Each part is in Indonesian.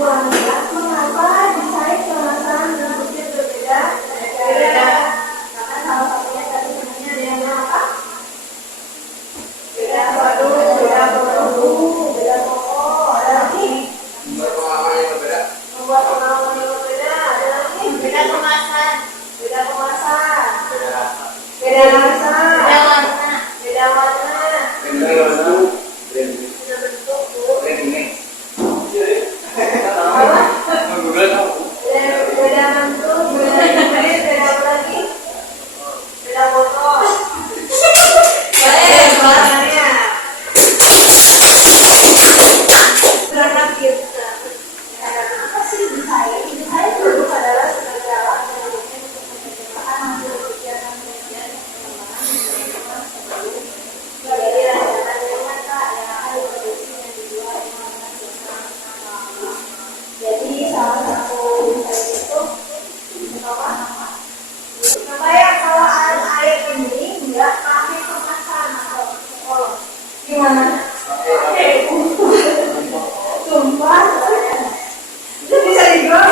Mengapa desain kemasan bentuknya berbeda? Beda. Karena salah satunya tadi sebenarnya ada yang apa? Beda produk, beda produk, beda toko, ada lagi. Membuat pengalaman yang berbeda. Membuat pengalaman yang berbeda, ada lagi. Beda kemasan. Beda kemasan. Beda rasa. Beda rasa. Beda warna. Beda warna. Beda bentuk. Beda bentuk. Beda ini. Beda bentuk, beda jenis, beda apa lagi? Beda botol. Bahannya. Berangkat kita. Apa sih desain? Desain produk adalah sebagai alat produknya untuk penciptaan hasil kegiatan penelitian dan pengembangan. Jadi rancangan yang nyata yang akan diproduksi dan dijual dengan jasa. Jadi salah satu desain itu apa? Supaya kalau air ini nggak pakai kemasan atau gimana? Tumpah, itu bisa dijual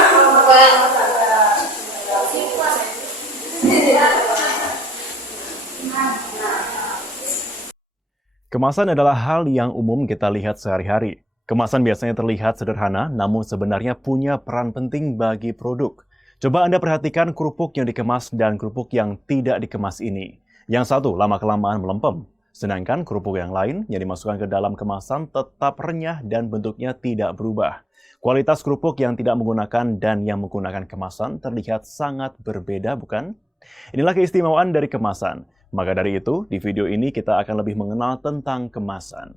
Kemasan adalah hal yang umum kita lihat sehari-hari. Kemasan biasanya terlihat sederhana, namun sebenarnya punya peran penting bagi produk. Coba Anda perhatikan kerupuk yang dikemas dan kerupuk yang tidak dikemas ini. Yang satu lama-kelamaan melempem, sedangkan kerupuk yang lain yang dimasukkan ke dalam kemasan tetap renyah dan bentuknya tidak berubah. Kualitas kerupuk yang tidak menggunakan dan yang menggunakan kemasan terlihat sangat berbeda, bukan? Inilah keistimewaan dari kemasan. Maka dari itu, di video ini kita akan lebih mengenal tentang kemasan.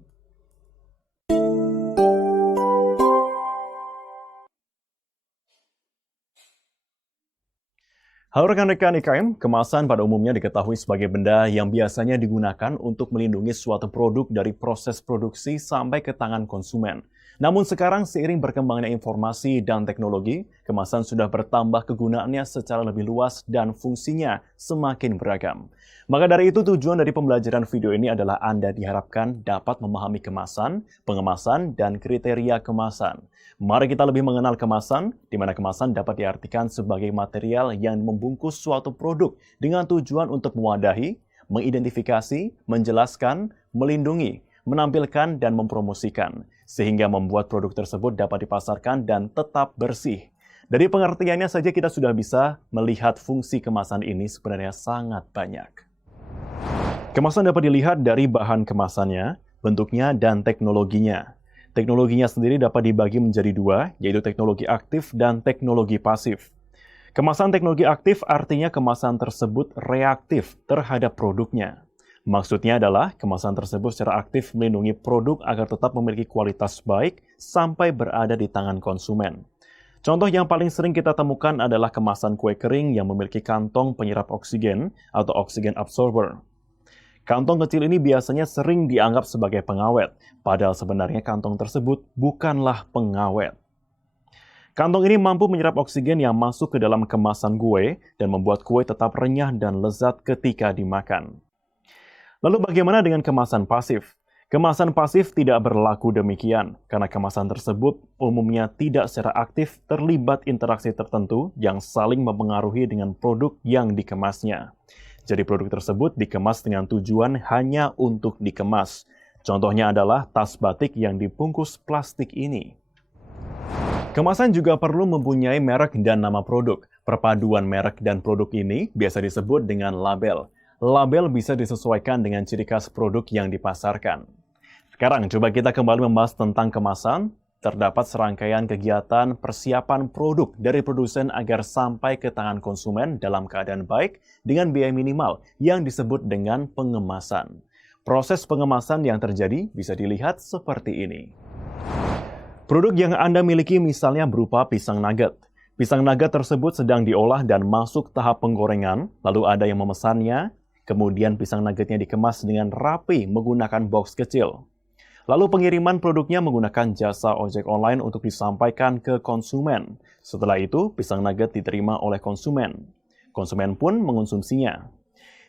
Halo rekan-rekan IKM, kemasan pada umumnya diketahui sebagai benda yang biasanya digunakan untuk melindungi suatu produk dari proses produksi sampai ke tangan konsumen. Namun sekarang seiring berkembangnya informasi dan teknologi, kemasan sudah bertambah kegunaannya secara lebih luas dan fungsinya semakin beragam. Maka dari itu tujuan dari pembelajaran video ini adalah Anda diharapkan dapat memahami kemasan, pengemasan, dan kriteria kemasan. Mari kita lebih mengenal kemasan, di mana kemasan dapat diartikan sebagai material yang membungkus suatu produk dengan tujuan untuk mewadahi, mengidentifikasi, menjelaskan, melindungi, menampilkan, dan mempromosikan, sehingga membuat produk tersebut dapat dipasarkan dan tetap bersih. Dari pengertiannya saja kita sudah bisa melihat fungsi kemasan ini sebenarnya sangat banyak. Kemasan dapat dilihat dari bahan kemasannya, bentuknya, dan teknologinya. Teknologinya sendiri dapat dibagi menjadi dua, yaitu teknologi aktif dan teknologi pasif. Kemasan teknologi aktif artinya kemasan tersebut reaktif terhadap produknya. Maksudnya adalah kemasan tersebut secara aktif melindungi produk agar tetap memiliki kualitas baik sampai berada di tangan konsumen. Contoh yang paling sering kita temukan adalah kemasan kue kering yang memiliki kantong penyerap oksigen atau oksigen absorber. Kantong kecil ini biasanya sering dianggap sebagai pengawet, padahal sebenarnya kantong tersebut bukanlah pengawet. Kantong ini mampu menyerap oksigen yang masuk ke dalam kemasan kue dan membuat kue tetap renyah dan lezat ketika dimakan. Lalu bagaimana dengan kemasan pasif? Kemasan pasif tidak berlaku demikian, karena kemasan tersebut umumnya tidak secara aktif terlibat interaksi tertentu yang saling mempengaruhi dengan produk yang dikemasnya. Jadi produk tersebut dikemas dengan tujuan hanya untuk dikemas. Contohnya adalah tas batik yang dibungkus plastik ini. Kemasan juga perlu mempunyai merek dan nama produk. Perpaduan merek dan produk ini biasa disebut dengan label. Label bisa disesuaikan dengan ciri khas produk yang dipasarkan. Sekarang coba kita kembali membahas tentang kemasan. Terdapat serangkaian kegiatan persiapan produk dari produsen agar sampai ke tangan konsumen dalam keadaan baik dengan biaya minimal yang disebut dengan pengemasan. Proses pengemasan yang terjadi bisa dilihat seperti ini. Produk yang Anda miliki misalnya berupa pisang nugget. Pisang nugget tersebut sedang diolah dan masuk tahap penggorengan, lalu ada yang memesannya, kemudian pisang nuggetnya dikemas dengan rapi menggunakan box kecil. Lalu pengiriman produknya menggunakan jasa ojek online untuk disampaikan ke konsumen. Setelah itu, pisang nugget diterima oleh konsumen. Konsumen pun mengonsumsinya.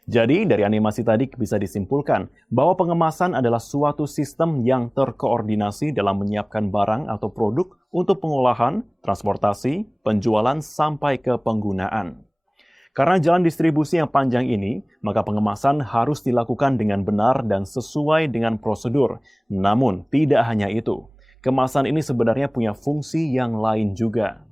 Jadi, dari animasi tadi bisa disimpulkan bahwa pengemasan adalah suatu sistem yang terkoordinasi dalam menyiapkan barang atau produk untuk pengolahan, transportasi, penjualan, sampai ke penggunaan. Karena jalan distribusi yang panjang ini, maka pengemasan harus dilakukan dengan benar dan sesuai dengan prosedur. Namun, tidak hanya itu. Kemasan ini sebenarnya punya fungsi yang lain juga.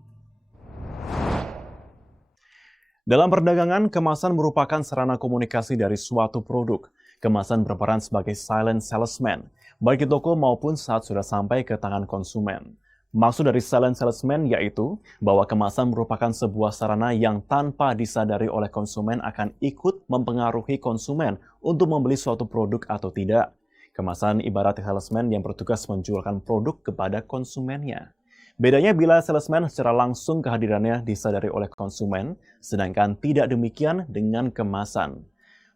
Dalam perdagangan, kemasan merupakan sarana komunikasi dari suatu produk. Kemasan berperan sebagai silent salesman, baik di toko maupun saat sudah sampai ke tangan konsumen. Maksud dari silent salesman yaitu bahwa kemasan merupakan sebuah sarana yang tanpa disadari oleh konsumen akan ikut mempengaruhi konsumen untuk membeli suatu produk atau tidak. Kemasan ibarat salesman yang bertugas menjualkan produk kepada konsumennya. Bedanya bila salesman secara langsung kehadirannya disadari oleh konsumen, sedangkan tidak demikian dengan kemasan.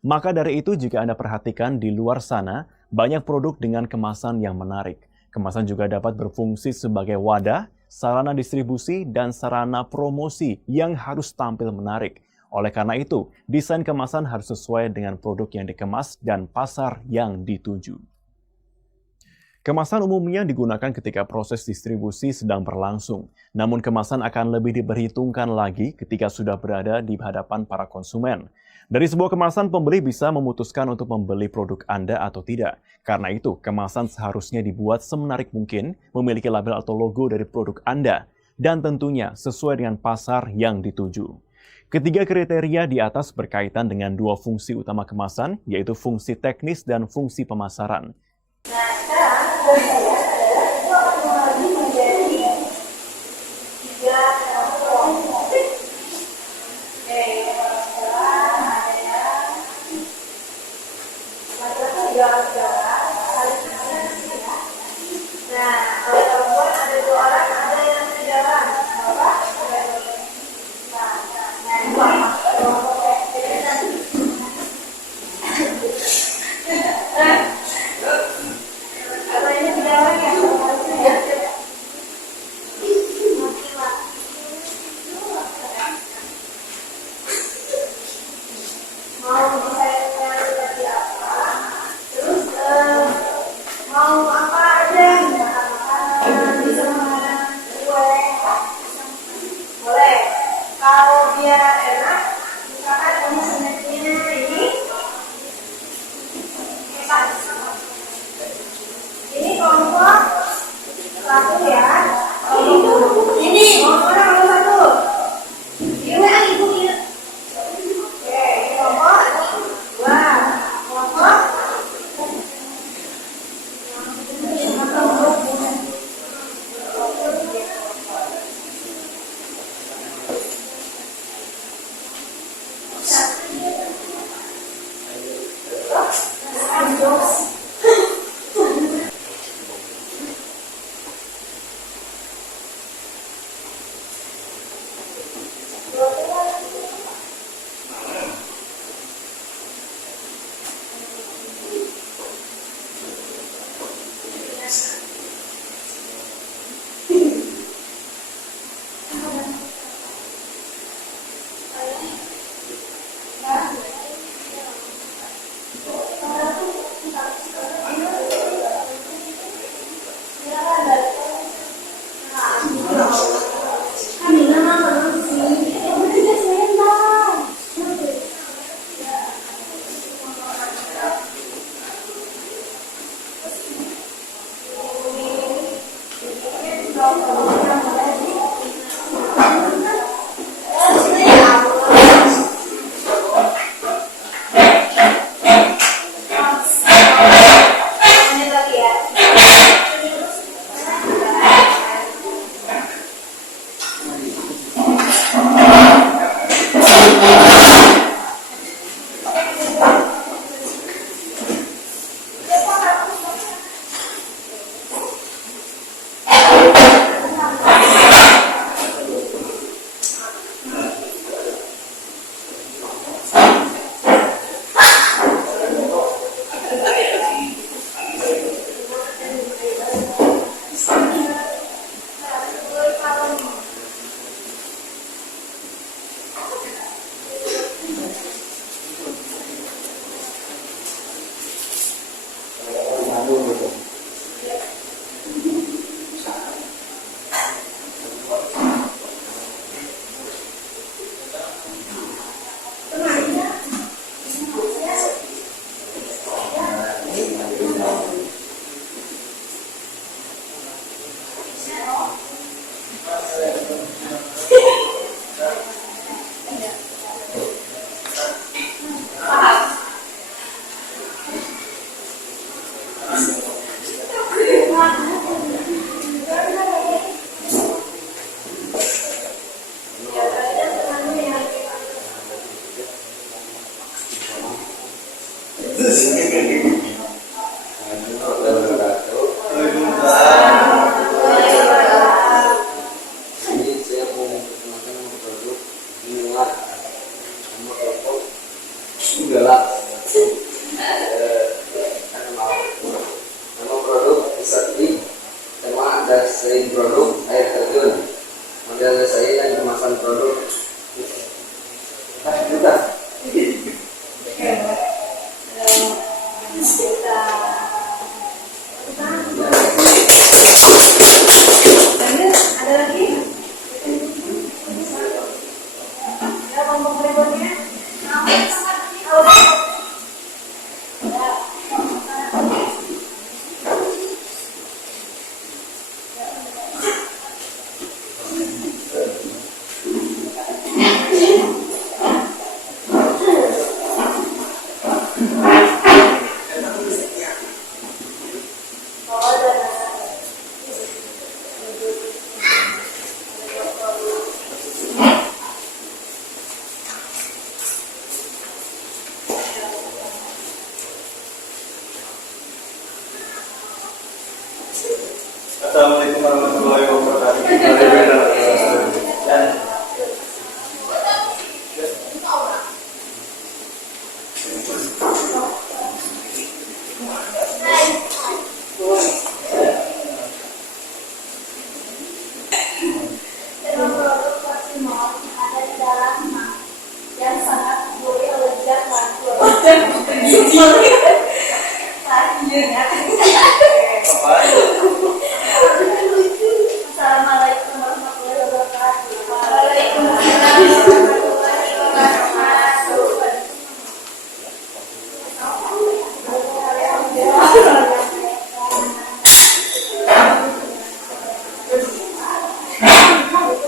Maka dari itu jika Anda perhatikan di luar sana, banyak produk dengan kemasan yang menarik. Kemasan juga dapat berfungsi sebagai wadah, sarana distribusi, dan sarana promosi yang harus tampil menarik. Oleh karena itu, desain kemasan harus sesuai dengan produk yang dikemas dan pasar yang dituju. Kemasan umumnya digunakan ketika proses distribusi sedang berlangsung, namun kemasan akan lebih diperhitungkan lagi ketika sudah berada di hadapan para konsumen. Dari sebuah kemasan, pembeli bisa memutuskan untuk membeli produk Anda atau tidak. Karena itu, kemasan seharusnya dibuat semenarik mungkin, memiliki label atau logo dari produk Anda, dan tentunya sesuai dengan pasar yang dituju. Ketiga kriteria di atas berkaitan dengan dua fungsi utama kemasan, yaitu fungsi teknis dan fungsi pemasaran. Nah, sekarang tugas saya adalah itu akan membagi menjadi 3 kelompok. Oke, kalau sekarang ada yang laki-laki jalan-jalan, harusnya ada di sini ya. Nah, kalau perempuan ada 2 orang, ada yang sejalan. Apa? Ada 2. Nah, itu apa? Kelompok jadi nanti. Kalau ini tidak lagi ya, mau saya seperti apa, terus mau apa aja, makanan, bisa makanan, kue, boleh. Kalau biar enak, misalkan kamu snacknya ini, ini kelompok 1 ya. Ini kelompok nomor 1. Ini ibu ini. Oke, ini kelompok 2. Kelompok selain produk air terjun, model saya yang kemasan produk juga. Ada lagi? Ya, kelompok berikutnya. Assalamualaikum warahmatullahi wabarakatuh. Dan Produk maksimal ada di dalamnya yang sangat gurih, lezat, mantul. Assalamualaikum warahmatullahi wabarakatuh. Waalaikumsalam warahmatullahi wabarakatuh.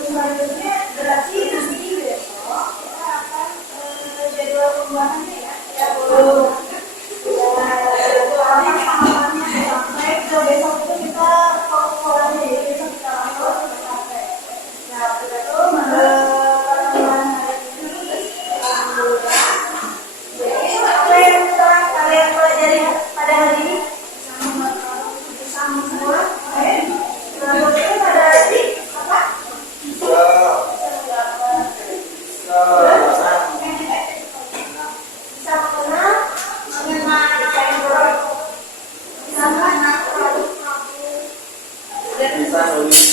Selanjutnya berarti nanti besok kita akan jadwal pembuatannya ya. Ya belum. Sampai ke besok itu kita polanya ya, besok kita langsung sampai. Nah, waktu itu pertemuan hari ini jadi apa yang telah kalian pelajari pada hari ini? Sama semua. Oke. Selanjutnya pada hari apa? Bisa mengenal mengenai produk, bisa mengenal produk dan bisa mengenal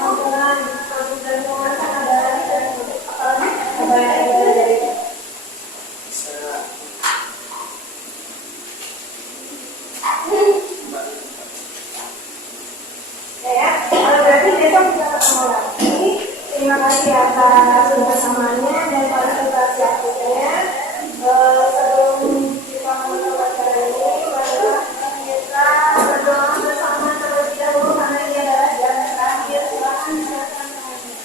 produk dan pemasaran ada lagi dan apalagi apa yang kita pelajari. Ya, berarti besok kita ketemu lagi. Terima kasih atas kebersamaannya dan partisipasi aktifnya. Sebelum kita menutup acara ini, marilah kita berdoa bersama terlebih dahulu karena ini adalah jalan terakhir. Silakan silakan semuanya.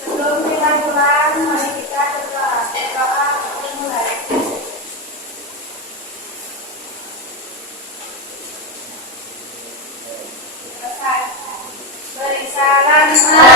Sebelum kita pulang, mari kita berdoa. Berdoa dimulai. Beri salam.